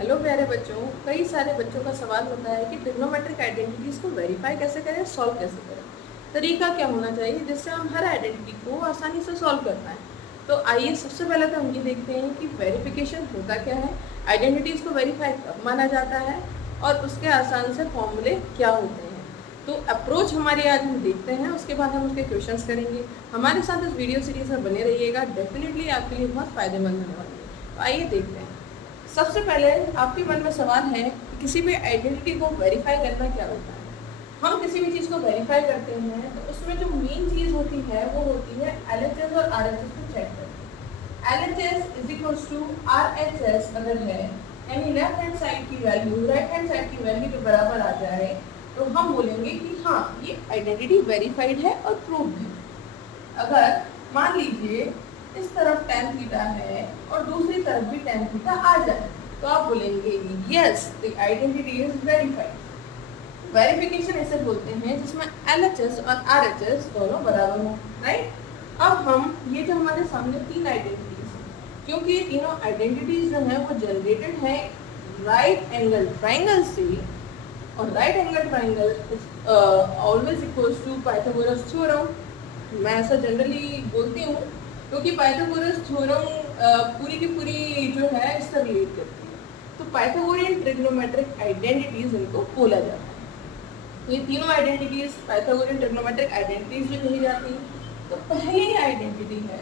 Hello प्यारे बच्चों, कई सारे बच्चों का सवाल होता है कि ट्रिग्नोमेट्रिक आइडेंटिटीज को वेरीफाई कैसे करें, सॉल्व कैसे करें, तरीका क्या होना चाहिए जिससे हम हर आइडेंटिटी को आसानी से सॉल्व कर पाएँ। तो आइए सबसे पहले तो हम ये देखते हैं कि वेरिफिकेशन होता क्या है, आइडेंटिटीज़ को वेरीफाई कब माना जाता है और उसके आसान से फॉर्मूले क्या होते हैं। तो अप्रोच हमारी आज हम देखते हैं, उसके बाद हम उसके क्वेश्चंस करेंगे। हमारे साथ इस वीडियो सीरीज में बने रहिएगा, डेफिनेटली आपके लिए बहुत फ़ायदेमंद होने वाली है। तो आइए देखते हैं। सबसे पहले आपके मन में सवाल है कि किसी भी आइडेंटिटी को वेरीफाई करना क्या होता है। हम किसी भी चीज़ को वेरीफाई करते हैं तो उसमें जो मेन चीज़ होती है वो होती है LHS और RHS को चेक करना। LHS is equals to RHS अगर है यानी लेफ्ट हैंड साइड की वैल्यू राइट हैंड साइड की वैल्यू के बराबर आ जाए तो हम बोलेंगे कि हाँ ये आइडेंटिटी वेरीफाइड है और प्रूव्ड है। अगर मान लीजिए इस तरफ tan थीटा है और दूसरी तरफ भी tan थीटा आ जाए तो आप बोलेंगे yes the identity is verified. Verification ऐसे बोलते हैं जिसमें LHS और RHS दोनों बराबर हो, राइट। अब हम ये जो हमारे सामने तीन आइडेंटिटीज हैं, क्योंकि ये तीनों आइडेंटिटीज जो है वो जनरेटेड है राइट एंगल ट्राइंगल से और right angle triangle is always equals to Pythagoras theorem. मैं ऐसा जनरली बोलती हूँ क्योंकि पाइथागोरस थ्योरम पूरी की पूरी जो है इससे रिलेट करती है। तो पाइथागोरियन ट्रिग्नोमेट्रिक आइडेंटिटीज इनको बोला जाता है। तो ये तीनों आइडेंटिटीज पाइथागोरियन ट्रिग्नोमेट्रिक आइडेंटिटीज जो कही जाती है। तो पहली आइडेंटिटी है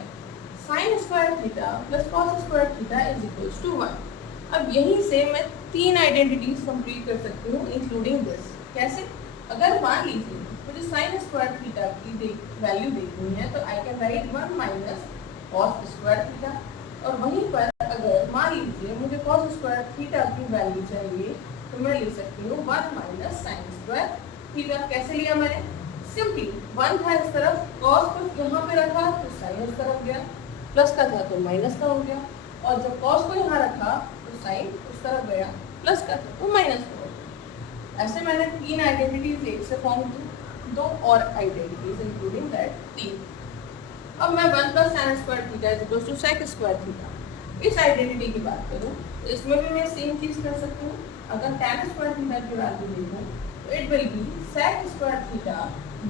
sine square theta plus cos square theta is equals to 1। अब यहीं से मैं तीन आइडेंटिटीज कंप्लीट कर सकती हूँ इंक्लूडिंग दिस। कैसे? अगर मान लीजिए मुझे साइन स्क्वायर थीटा की वैल्यू देखनी है तो I can write 1 minus cos square theta, और वहीं पर अगर मान लीजिए मुझे कॉस स्क्वायर थीटा की वैल्यू चाहिए तो मैं ले सकती हूँ 1 माइनस साइन स्क्वायर थीटा। कैसे लिया मैंने? सिंपली 1 था इस तरफ, कॉस को यहाँ पे रखा तो साइन इस तरफ गया, प्लस का था तो माइनस का हो गया, और जब कॉस को यहाँ रखा तो साइन उस तरफ गया, प्लस का था तो माइनस का हो गया। ऐसे मैंने तीन आइडेंटिटीज एक से फॉर्म की, दो और आइडेंटिटीज इंक्लूडिंग दैट 3। अब मैं 1 plus tan square theta is equals to sec square theta इस आइडेंटिटी की बात करूँ तो इसमें भी मैं सेम चीज़ कर सकती हूँ। अगर tan स्क्वायर थीटा की वैल्यू देखूँ तो it will B sec square theta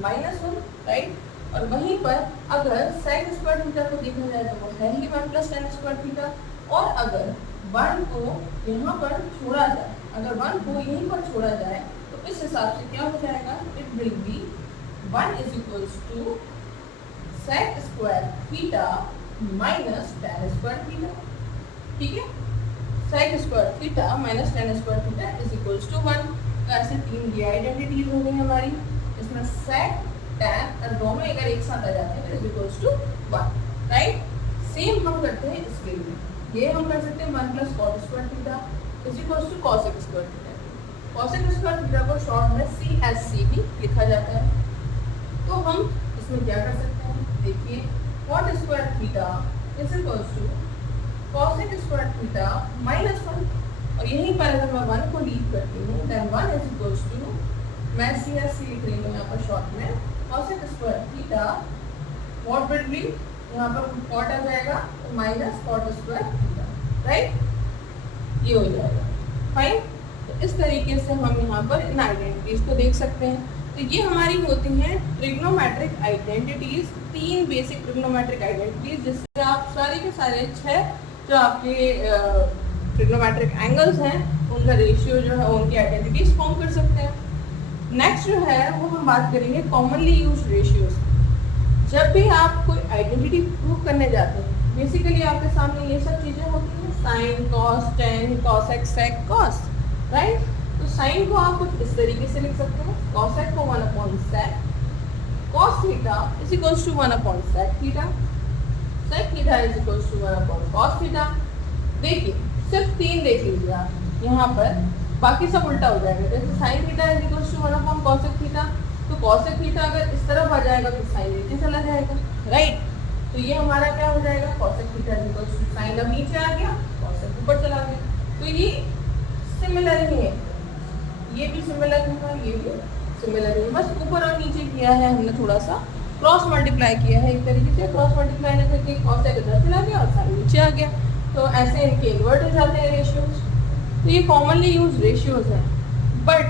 minus 1, right. और वहीं पर अगर sec स्क्वायर थीटा को देखा जाए तो वो है ही 1 प्लस tan स्क्वायर थीटा, और अगर 1 को यहाँ पर छोड़ा जाए, अगर 1 को यहीं पर छोड़ा जाए तो इस हिसाब से क्या हो जाएगा? It will be 1 is equals to sec square theta minus tan square theta. ठीक है, sec square theta minus tan square theta is equals to 1। तो ऐसे तीन ये आइडेंटिटीज हो गई हमारी, इसमें sec tan और दोनों अगर एक साथ आ जाते हैं तो is equals to 1, right. Same हम करते हैं इसके लिए, ये हम कर सकते हैं 1 plus cos square theta is equals to cosec square theta. cosec square theta को शॉर्ट में CSC भी लिखा जाता है। तो हम इसमें क्या कर सकते हैं? देखिए cot square theta is equals to cosec square theta minus 1, और यहीं पर अगर मैं 1 को लीव करती हूँ देन 1 इज इक्वल्स टू, मैं CSC लिख रही हूँ यहाँ पर शॉर्ट में, cosec square theta what will be, यहाँ पर cot आ जाएगा तो minus cot square theta, right. ये हो जाएगा फाइन। तो इस तरीके से हम यहाँ पर इन आइडेंटिटीज को देख सकते हैं। तो ये हमारी होती हैं ट्रिग्नोमेट्रिक आइडेंटिटीज, तीन बेसिक ट्रिग्नोमेट्रिक आइडेंटिटीज जिससे आप सारे के सारे 6 जो आपके ट्रिग्नोमेट्रिक एंगल्स हैं उनका रेशियो जो है उनकी आइडेंटिटीज फॉर्म कर सकते हैं। नेक्स्ट जो है वो हम बात करेंगे कॉमनली यूज्ड रेशियोज। जब भी आप कोई आइडेंटिटी प्रूव करने जाते हैं बेसिकली आपके सामने ये सब चीज़ें होती हैं, sine cos tan cosec sec cos, right. तो साइन को आप कुछ इस तरीके से लिख सकते हैं, कॉसेक को 1 upon sec, cos theta is equals to 1 upon sec theta, sec theta is equals to 1 upon cos theta. देखिए सिर्फ 3 देख लीजिए आप यहाँ पर, बाकी सब उल्टा हो जाएगा। जैसे sine theta is equals to 1 upon cosec theta, तो कॉसेक थीटा अगर इस तरफ आ जाएगा तो साइन नीचे चला जाएगा, राइट। तो ये हमारा क्या हो जाएगा? Cosec theta is equals to sine अब नीचे आ गया, कॉसेक ऊपर चला गया। तो ये सिमिलर ही है, ये भी सिमिलर है, ये भी सिमिलर है, बस ऊपर और नीचे किया है हमने, थोड़ा सा क्रॉस मल्टीप्लाई किया है। एक तरीके से क्रॉस मल्टीप्लाई ने करके कॉसेक इधर चला गया और साइन नीचे आ गया। तो ऐसे इनके इन्वर्ट हो जाते हैं रेशियोज। तो ये कॉमनली यूज रेशियोज हैं, but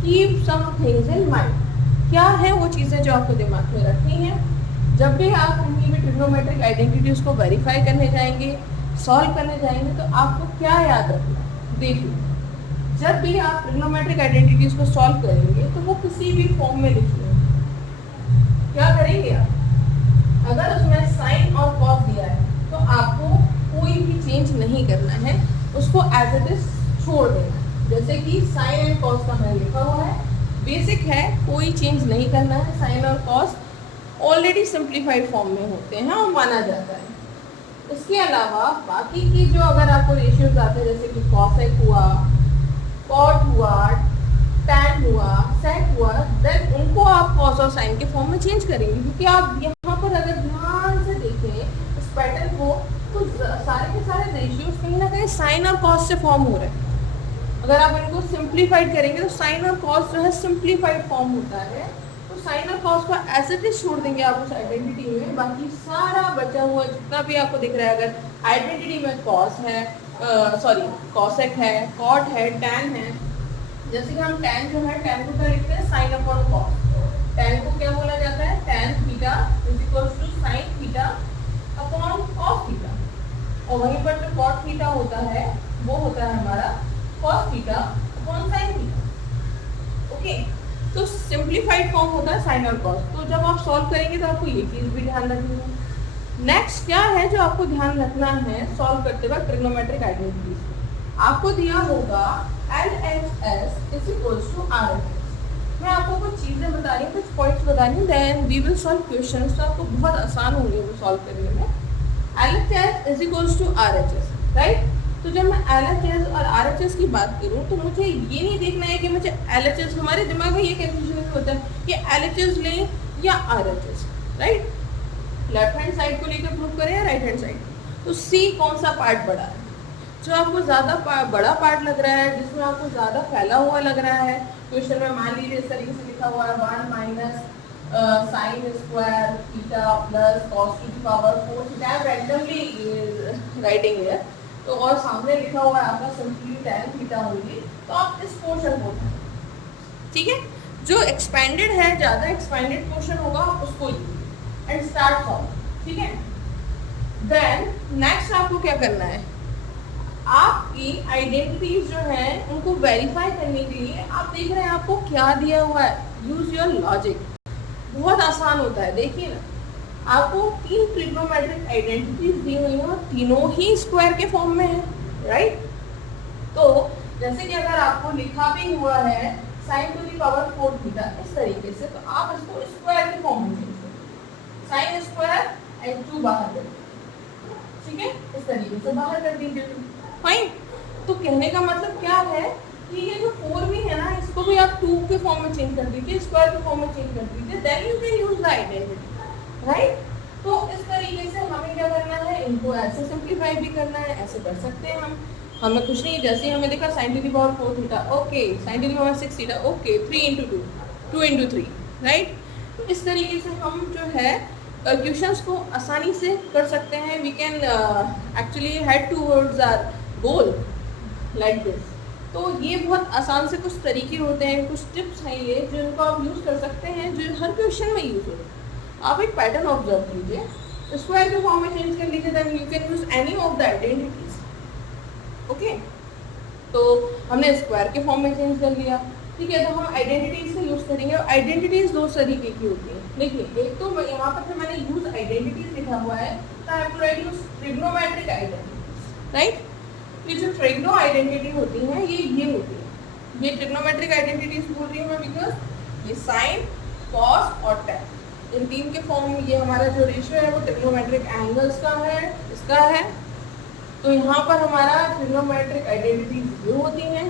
keep some things in mind. क्या है वो चीज़ें जो आपको दिमाग में रखनी है जब भी आप कहीं भी ट्रिग्नोमेट्रिक आइडेंटिटीज को वेरीफाई करने जाएंगे, सॉल्व करने जाएंगे, तो आपको क्या याद रखना है। देखिए, जब भी आप ट्रिग्नोमेट्रिक आइडेंटिटीज को सॉल्व करेंगे तो वो किसी भी फॉर्म में लिखिए। क्या करेंगे आप, अगर उसमें साइन और कॉस दिया है तो आपको कोई भी चेंज नहीं करना है, उसको एज इट इज छोड़ देना है। जैसे कि साइन एंड कॉस का मैंने लिखा हुआ है, बेसिक है, कोई चेंज नहीं करना है। साइन और कॉस ऑलरेडी सिंप्लीफाइड फॉर्म में होते हैं और माना जाता है। इसके अलावा बाकी की जो अगर आपको रेशियोज आते हैं, जैसे कि कॉसेक हुआ, कॉट हुआ, टैन हुआ, सेक हुआ, देन उनको आप कॉस और साइन के फॉर्म में चेंज करेंगे। क्योंकि आप यहाँ पर अगर ध्यान से देखें इस पैटर्न को, तो सारे के सारे रेशियोज कहीं ना कहीं साइन और कॉस से फॉर्म हो रहे हैं। अगर आप इनको सिंप्लीफाइड करेंगे तो साइन और कॉस जो है सिंप्लीफाइड फॉर्म होता है, तो साइन और कॉस को ऐसे ही छोड़ देंगे आप उस आइडेंटिटी में। बाकी सारा बचा हुआ जितना भी आपको दिख रहा है, अगर आइडेंटिटी में कॉस है, सॉरी कॉसेक है, कॉट है, टैन है, जैसे कि हम टैन जो है, टैन को क्या लिखते हैं, साइन अपॉन कॉस। टैन को क्या बोला जाता है, tan theta is equals to sine theta upon cos theta. और वहीं पर जो कॉट थीटा होता है वो होता है हमारा cos theta upon sine theta. Okay, तो सिंप्लीफाइड फॉर्म होता है साइन और कॉस। तो जब आप सॉल्व करेंगे तो आपको ये चीज भी ध्यान रखनी है। नेक्स्ट क्या है जो आपको ध्यान रखना है सॉल्व करते वक्त ट्रिग्नोमेट्रिक आइडेंटिटीज, आपको दिया होगा LHS is equals to RHS। मैं आपको कुछ चीजें बता रही हूँ, कुछ पॉइंट्स बता रही हूँ, then we will solve questions, तो आपको बहुत आसान होंगे वो सॉल्व करने में। LHS is equals to RHS, right. तो जब मैं LHS और RHS की बात करूँ तो मुझे ये नहीं देखना है कि मुझे LHS, हमारे दिमाग में ये कंफ्यूजन होता है कि LHS लें या RHS, right. Left hand side को लेकर प्रूव करें या राइट हैंड साइड। तो C कौन सा पार्ट बड़ा है, जो आपको ज़्यादा बड़ा पार्ट लग रहा है, जिसमें आपको ज़्यादा फैला हुआ लग रहा है। क्वेश्चन में मान लीजिए इस तरीके से लिखा हुआ है 1 minus sign square theta plus cos two the power 4 theta, randomly writing here. तो और सामने लिखा हुआ है आपका सिंपली टैन थीटा होगी, तो आप इस पोर्शन को, ठीक है, जो एक्सपेंडेड है, ज़्यादा एक्सपेंडेड पोर्शन होगा आप उसको लीजिए एंड स्टार्ट फॉर्म, ठीक है। देन नेक्स्ट आपको क्या करना है, आपकी आइडेंटिटीज जो है उनको वेरीफाई करने के लिए आप देख रहे हैं आपको क्या दिया हुआ है, यूज योर लॉजिक। बहुत आसान होता है, देखिए ना, आपको 3 ट्रिग्नोमेट्रिक आइडेंटिटीज दी हुई हैं और तीनों ही स्क्वायर के फॉर्म में है, राइट। तो जैसे कि अगर आपको लिखा भी हुआ है sine to the power 4 theta इस तरीके से, तो आप इसको स्क्वायर के फॉर्म में चेंज करिए, साइन स्क्वायर एंड 2 बाहर कर दीजिए, ठीक है, इस तरीके से बाहर कर दीजिए, फाइन। तो कहने का मतलब क्या है कि ये जो 4 भी है ना, इसको भी आप 2 के फॉर्म में चेंज कर दीजिए, स्क्वायर के फॉर्म में चेंज कर दीजिए, then you can use the identity, right. तो इस तरीके से हमें क्या करना है, इनको ऐसे सिंप्लीफाई भी करना है, ऐसे कर सकते हैं हम, हमें कुछ नहीं, जैसे हमें देखा sine to the power 4 theta, okay, sine to the power 6 theta, okay, 3 into 2, 2 into 3, right. तो इस तरीके से हम जो है क्वेश्चंस को आसानी से कर सकते हैं। We can actually head towards our goal like this. तो ये बहुत आसान से कुछ तरीके होते हैं, कुछ टिप्स हैं ये जिनको आप यूज़ कर सकते हैं, जो हर क्वेश्चन में यूज़ होते हैं। आप एक पैटर्न ऑब्जर्व कीजिए, स्क्वायर के फॉर्म में चेंज कर लीजिए, then you can use any of the identities, okay. तो हमने स्क्वायर के फॉर्म में चेंज कर लिया, ठीक है। तो हम आइडेंटिटीज से यूज करेंगे, और आइडेंटिटीज 2 तरीके की होती है। देखिए, एक तो यहाँ पर जो मैंने यूज आइडेंटिटीज लिखा हुआ है, तो I have to write use trigonometric identities, right. ये जो ट्रिग्नो आइडेंटिटी होती है ये होती है, ये ट्रिग्नोमेट्रिक आइडेंटिटीज बोल रही हूँ मैं बिकॉज ये साइन, कॉस और टैन, इन 3 के फॉर्म में ये हमारा जो रेशियो है वो ट्रिग्नोमेट्रिक एंगल्स का है, इसका है। तो यहाँ पर हमारा ट्रिग्नोमेट्रिक आइडेंटिटीज ये होती हैं।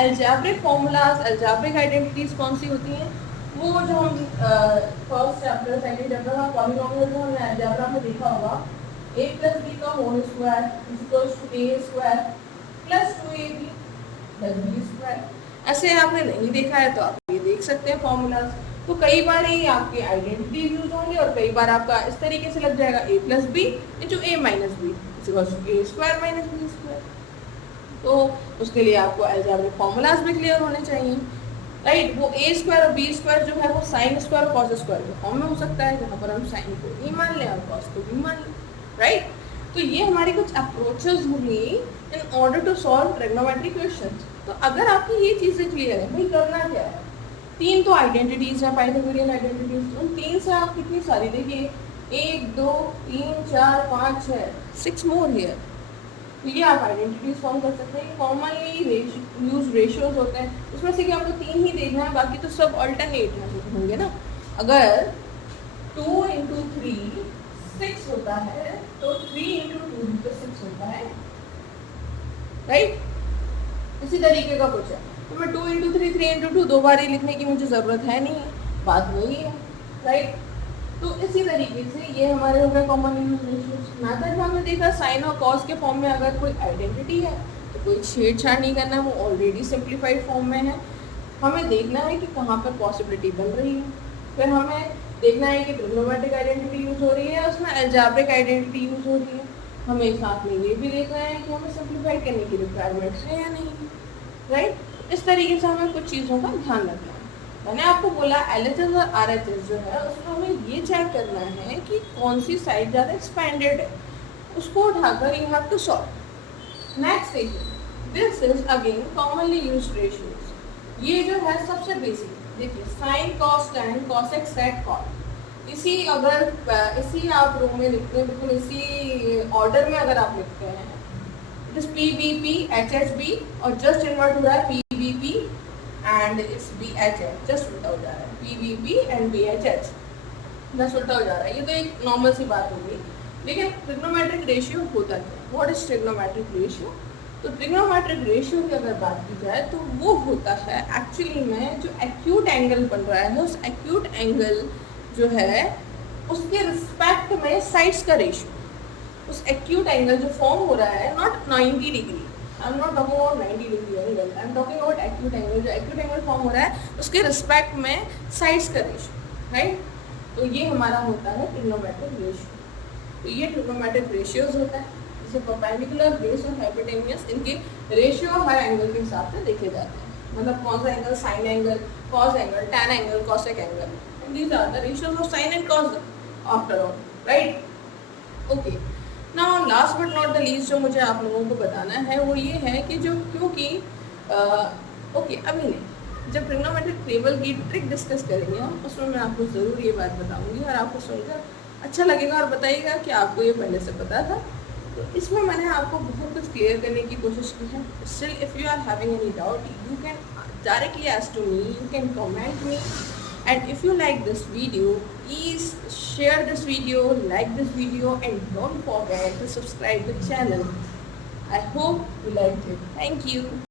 अलजेब्रिक फॉर्मूलाज, अलजेब्रिक आइडेंटिटीज कौन सी होती हैं, वो जो हम फर्स्ट चैप्टर, सेकंड चैप्टर का पॉलीनोमियल जो हमने अलजेब्रा में देखा होगा, a plus b का whole square is equals to a square plus 2ab plus b square. ऐसे आपने नहीं देखा है तो आप ये देख सकते हैं फॉर्मूलाज। तो कई बार ये आपके आइडेंटिटी यूज होंगे और कई बार आपका इस तरीके से लग जाएगा a plus B into a minus B is equals to a square minus b square. तो उसके लिए आपको अलजेब्रिक फॉर्मूलाज भी क्लियर होने चाहिए, राइट। वो ए स्क्वायर और बी स्क्वायर जो है वो साइन स्क्वायर और कॉस स्क्वायर के फॉर्म में हो सकता है, जहाँ पर हम साइन को भी मान लें और कॉस को भी मान लें, राइट। तो ये हमारी कुछ अप्रोचेस हुई in order to solve trigonometric questions. तो अगर आपकी ये चीज़ें क्लियर है, भाई करना क्या है, 3 तो आइडेंटिटीज है, पाइथागोरियन आइडेंटिटीज। उन 3 से आप कितनी सारी देखिए, 1 2 3 4 5 6 6 मोर हियर। तो ये आप आइडेंटिटीज फॉर्म कर सकते हैं। कॉमनली यूज रेशियोज होते हैं, उसमें से कि आपको 3 ही देखना है, बाकी तो सब अल्टरनेट होंगे ना। अगर 2 × 3 6 होता है तो 3 × 2 भी तो 6 होता है, राइट। इसी तरीके का कुछ है, तो मैं 2 × 3 3 × 2 दो बार ही लिखने की मुझे ज़रूरत है नहीं है, बात वही है, राइट। तो इसी तरीके से ये हमारे हो गए कॉमन यूज रेशियोज। मैथड में हमने देखा साइन और कॉस के फॉर्म में अगर कोई आइडेंटिटी है तो कोई छेड़छाड़ नहीं करना है, वो ऑलरेडी सिंप्लीफाइड फॉर्म में है। हमें देखना है कि कहाँ पर पॉसिबिलिटी बन रही है, फिर हमें देखना है कि ट्रिग्नोमेट्रिक आइडेंटिटी यूज हो रही है, उसमें अलजेब्रिक आइडेंटिटी यूज हो रही है। हमें साथ में ये भी देखना है कि हमें सिंप्लीफाइड करने की रिक्वायरमेंट है या नहीं, राइट। इस तरीके से हमें कुछ चीज़ों का ध्यान रखना है। मैंने आपको बोला LHS और RHS जो है उसमें हमें ये चेक करना है कि कौन सी साइड ज़्यादा एक्सपेंडेड है, उसको उठाकर you have to solve. Next this is again commonly used ratios. ये जो है सबसे बेसिक, देखिए sine cos tan cosec sec cot, इसी आप रो में लिखते हैं, बिल्कुल इसी ऑर्डर में अगर आप लिखते हैं, इट इज PBP HHB और जस्ट इन्वर्ट हो रहा है PBP and it's BHH, just उल्टा हो जा रहा है, PBP एंड BHH जस्ट उल्टा हो जा रहा है। ये तो एक नॉर्मल सी बात होगी, लेकिन ट्रिग्नोमेट्रिक रेशियो होता है। What is trigonometric ratio? तो ट्रिग्नोमेट्रिक रेशियो की अगर बात की जाए तो वो होता है एक्चुअली में जो एक्यूट एंगल बन रहा है, उस एक्यूट एंगल जो है उसके रिस्पेक्ट में साइड्स का रेशियो। उस एक्यूट एंगल जो फॉर्म हो रहा है, not 90 degree, I am not talking about 90 degree angle, I am talking about acute angle. जो एक्यूट एंगल फॉर्म हो रहा है उसके रिस्पेक्ट में साइड्स का रेशियो, राइट। तो ये हमारा होता है ट्रिग्नोमेट्रिक रेशियो। तो ये ट्रिग्नोमेट्रिक रेशियोज होता है, जैसे परपेंडिकुलर, बेस और हाइपोटेनियस, इनके रेशियो हर एंगल के हिसाब से देखे जाते हैं। मतलब कौन सा angle, sine angle, cos angle, tan angle, cosec angle, these are the ratios of sine and cos after all, right. Okay, now last but not the least जो मुझे आप लोगों को बताना है वो ये है कि जो क्योंकि ओके अभी नहीं, जब ट्रिग्नोमेट्रिक टेबल की ट्रिक डिस्कस करेंगे हम, उसमें मैं आपको ज़रूर ये बात बताऊंगी और आपको सुनकर अच्छा लगेगा और बताइएगा कि आपको ये पहले से पता था। तो इसमें मैंने आपको बहुत कुछ क्लियर करने की कोशिश की है। Still if you are having any doubt you can directly ask to me, you can comment me, and if you like this video please share this video, like this video and don't forget to subscribe the channel. I hope you liked it. Thank you.